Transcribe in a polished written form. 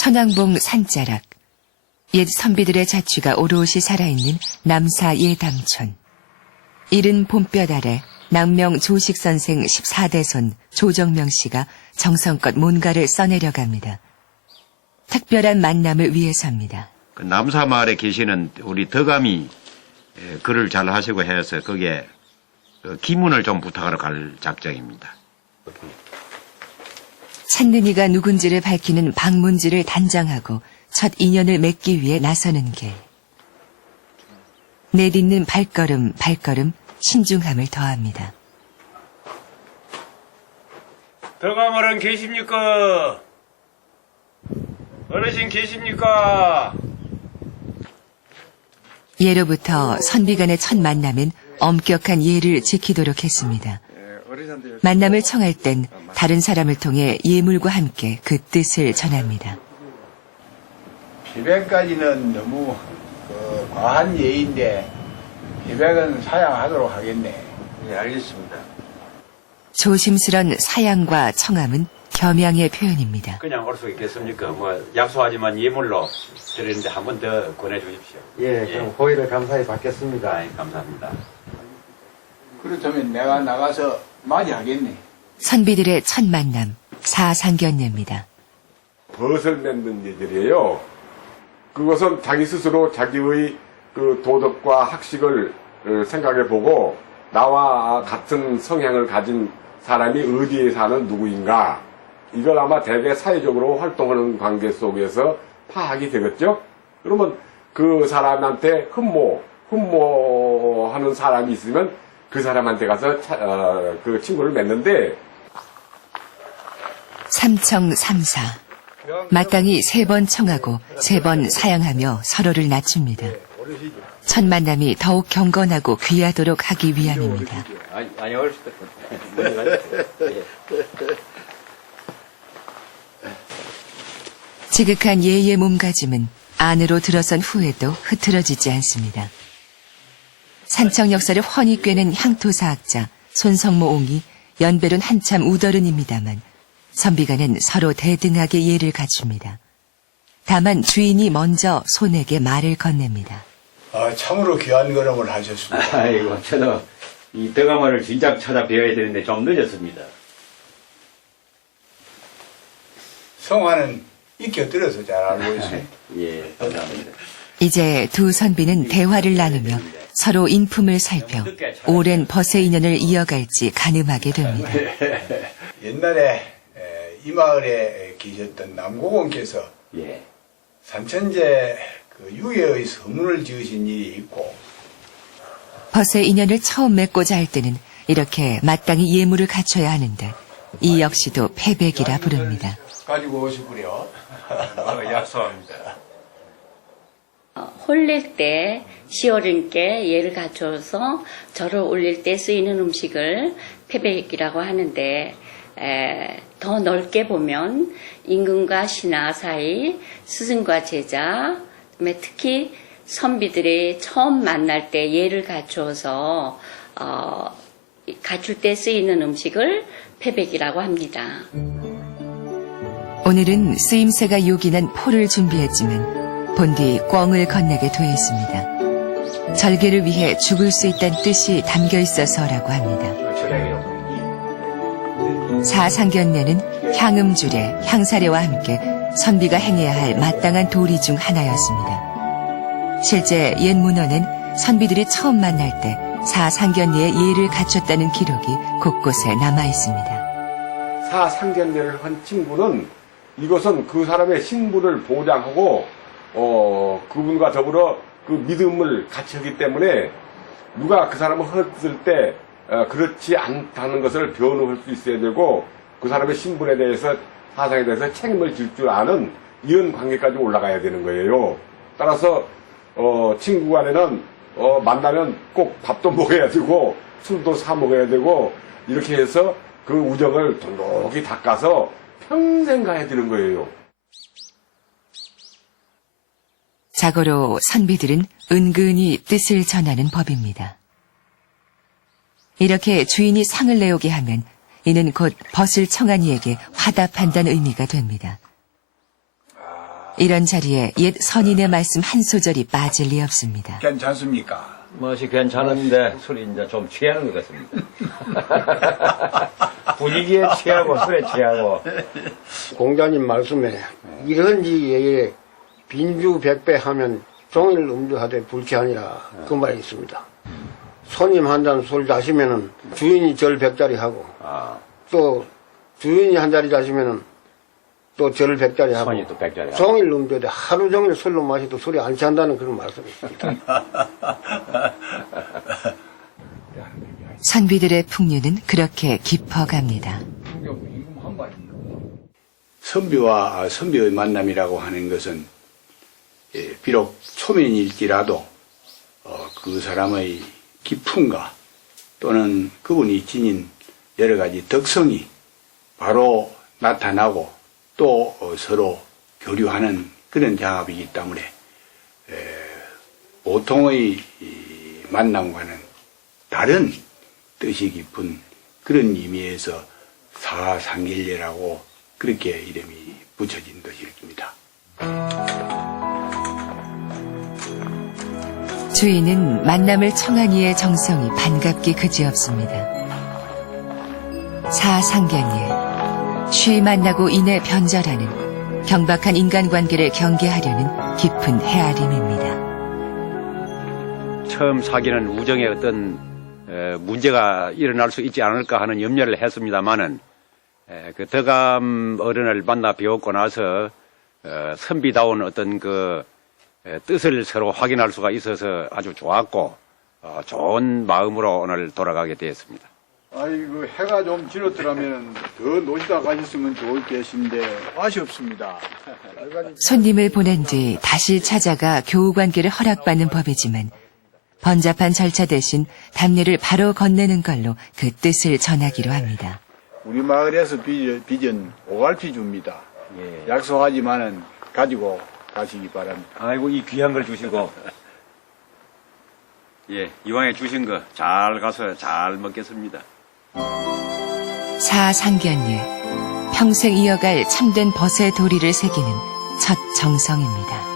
천왕봉 산자락. 옛 선비들의 자취가 오롯이 살아있는 남사 예담촌. 이른 봄볕 아래 낭명 조식선생 14대손 조정명 씨가 정성껏 뭔가를 써내려갑니다. 특별한 만남을 위해서입니다. 그 남사마을에 계시는 우리 덕감이 글을 잘 하시고 해서 거기에 기문을 좀 부탁하러 갈 작정입니다. 찾는 이가 누군지를 밝히는 방문지를 단장하고 첫 인연을 맺기 위해 나서는 길. 내딛는 발걸음 신중함을 더합니다. 덕감 어른 계십니까? 어르신 계십니까? 예로부터 선비 간의 첫 만남은 엄격한 예를 지키도록 했습니다. 만남을 청할 땐 다른 사람을 통해 예물과 함께 그 뜻을 전합니다. 피백까지는 너무 과한 예인데 피백은 사양하도록 하겠네. 네, 알겠습니다. 조심스런 사양과 청함은 겸양의 표현입니다. 그냥 올 수 있겠습니까? 약속하지만 예물로 드리는데 한 번 더 권해주십시오. 예, 그럼 호의를 감사히 받겠습니다. 아이, 감사합니다. 그렇다면 내가 나가서 맞이하겠네. 선비들의 첫 만남, 사상견례입니다. 벗을 맺는 예절이에요. 그것은 자기 스스로 자기의 그 도덕과 학식을 생각해보고 나와 같은 성향을 가진 사람이 어디에 사는 누구인가, 이걸 아마 대개 사회적으로 활동하는 관계 속에서 파악이 되겠죠. 그러면 그 사람한테 흠모하는 사람이 있으면 그 사람한테 가서 그 친구를 맺는데, 삼청삼사. 마땅히 3번 청하고 3번 사양하며 서로를 낮춥니다. 첫 만남이 더욱 경건하고 귀하도록 하기 위함입니다. 아니, 어르신. 지극한 예의 몸가짐은 안으로 들어선 후에도 흐트러지지 않습니다. 산청 역사를 훤히 꿰는 향토사학자 손성모 옹이 연배론 한참 우더른입니다만 선비간은 서로 대등하게 예를 갖춥니다. 다만 주인이 먼저 손에게 말을 건넵니다. 참으로 귀한 걸음을 하셨습니다. 아이고, 저도 이 덕감을 진작 찾아뵈어야 되는데 좀 늦었습니다. 성화는 익혀 들어서 잘 알고 있어요. 예, 감사합니다. 이제 두 선비는 대화를 나누며 서로 인품을 살펴 오랜 벗의 인연을 이어갈지 가늠하게 됩니다. 옛날에 이 마을에 계셨던 남고공께서 예. 삼천제 그 유예의 서문을 지으신 일이 있고, 벗의 인연을 처음 맺고자 할 때는 이렇게 마땅히 예물을 갖춰야 하는데 이 역시도 패백이라 부릅니다. 가지고 오시구려. 약속합니다. 홀릴 때 시어른께 예를 갖춰서 절을 올릴 때 쓰이는 음식을 패백이라고 하는데, 더 넓게 보면 임금과 신하 사이, 스승과 제자, 그다음에 특히 선비들이 처음 만날 때 예를 갖추어서 갖출 때 쓰이는 음식을 패백이라고 합니다. 오늘은 쓰임새가 요긴한 포를 준비했지만 본디 꿩을 건네게 돼 있습니다. 절개를 위해 죽을 수 있다는 뜻이 담겨 있어서라고 합니다. 사상견례는 향음주례, 향사례와 함께 선비가 행해야 할 마땅한 도리 중 하나였습니다. 실제 옛 문헌엔 선비들이 처음 만날 때 사상견례의 예를 갖췄다는 기록이 곳곳에 남아 있습니다. 사상견례를 한 친구는 이것은 그 사람의 신분을 보장하고 그분과 더불어 그 믿음을 갖추기 때문에 누가 그 사람을 헐었을 때 그렇지 않다는 것을 변호할 수 있어야 되고, 그 사람의 신분에 대해서, 사상에 대해서 책임을 질 줄 아는 이런 관계까지 올라가야 되는 거예요. 따라서 친구 간에는 만나면 꼭 밥도 먹어야 되고 술도 사 먹어야 되고, 이렇게 해서 그 우정을 돈독히 닦아서 평생 가야 되는 거예요. 자고로 선비들은 은근히 뜻을 전하는 법입니다. 이렇게 주인이 상을 내오게 하면 이는 곧 벗을 청한 이에게 화답한다는 의미가 됩니다. 이런 자리에 옛 선인의 말씀 한 소절이 빠질 리 없습니다. 괜찮습니까? 멋이 괜찮은데 술이 이제 좀 취하는 것 같습니다. 분위기에 취하고 술에 취하고. 공자님 말씀에 이런 지에 빈주백배 하면 종일 음주하되 불쾌하니라 그 말이 있습니다. 손님 한 잔 술 자시면은 주인이 절 100자리 하고 또 주인이 한 자리 자시면은 또 절 100자리 하고 손이 또 100자리 하고. 종일 음주하되 하루 종일 술로 마셔도 술이 안 취한다는 그런 말씀이 있습니다. 선비들의 풍류는 그렇게 깊어갑니다. 선비와 선비의 만남이라고 하는 것은 비록 초면일지라도 그 사람의 기품과 또는 그분이 지닌 여러 가지 덕성이 바로 나타나고 또 서로 교류하는 그런 장합이기 때문에 보통의 이 만남과는 다른 뜻이 깊은 그런 의미에서 사상길례라고 그렇게 이름이 붙여진 것입니다. 주인은 만남을 청한 이의 정성이 반갑기 그지없습니다. 사상견례, 쉬 만나고 이내 변절하는 경박한 인간관계를 경계하려는 깊은 헤아림입니다. 처음 사귀는 우정에 어떤 문제가 일어날 수 있지 않을까 하는 염려를 했습니다마는 그 덕암 어른을 만나 배웠고 나서 선비다운 어떤 그 뜻을 서로 확인할 수가 있어서 아주 좋았고 좋은 마음으로 오늘 돌아가게 되었습니다. 아이고 해가 좀 지났더라면 더 노시다 가셨으면 좋을 것인데 아쉽습니다. 손님을 보낸 뒤 다시 찾아가 교우관계를 허락받는 법이지만 번잡한 절차 대신 담례를 바로 건네는 걸로 그 뜻을 전하기로 합니다. 우리 마을에서 빚은 오갈피 줍니다. 약속하지만은 가지고 가시기 바랍니다. 아이고 이 귀한 걸 주시고 예 이왕에 주신 거 잘 가서 잘 먹겠습니다. 사상견례, 평생 이어갈 참된 벗의 도리를 새기는 첫 정성입니다.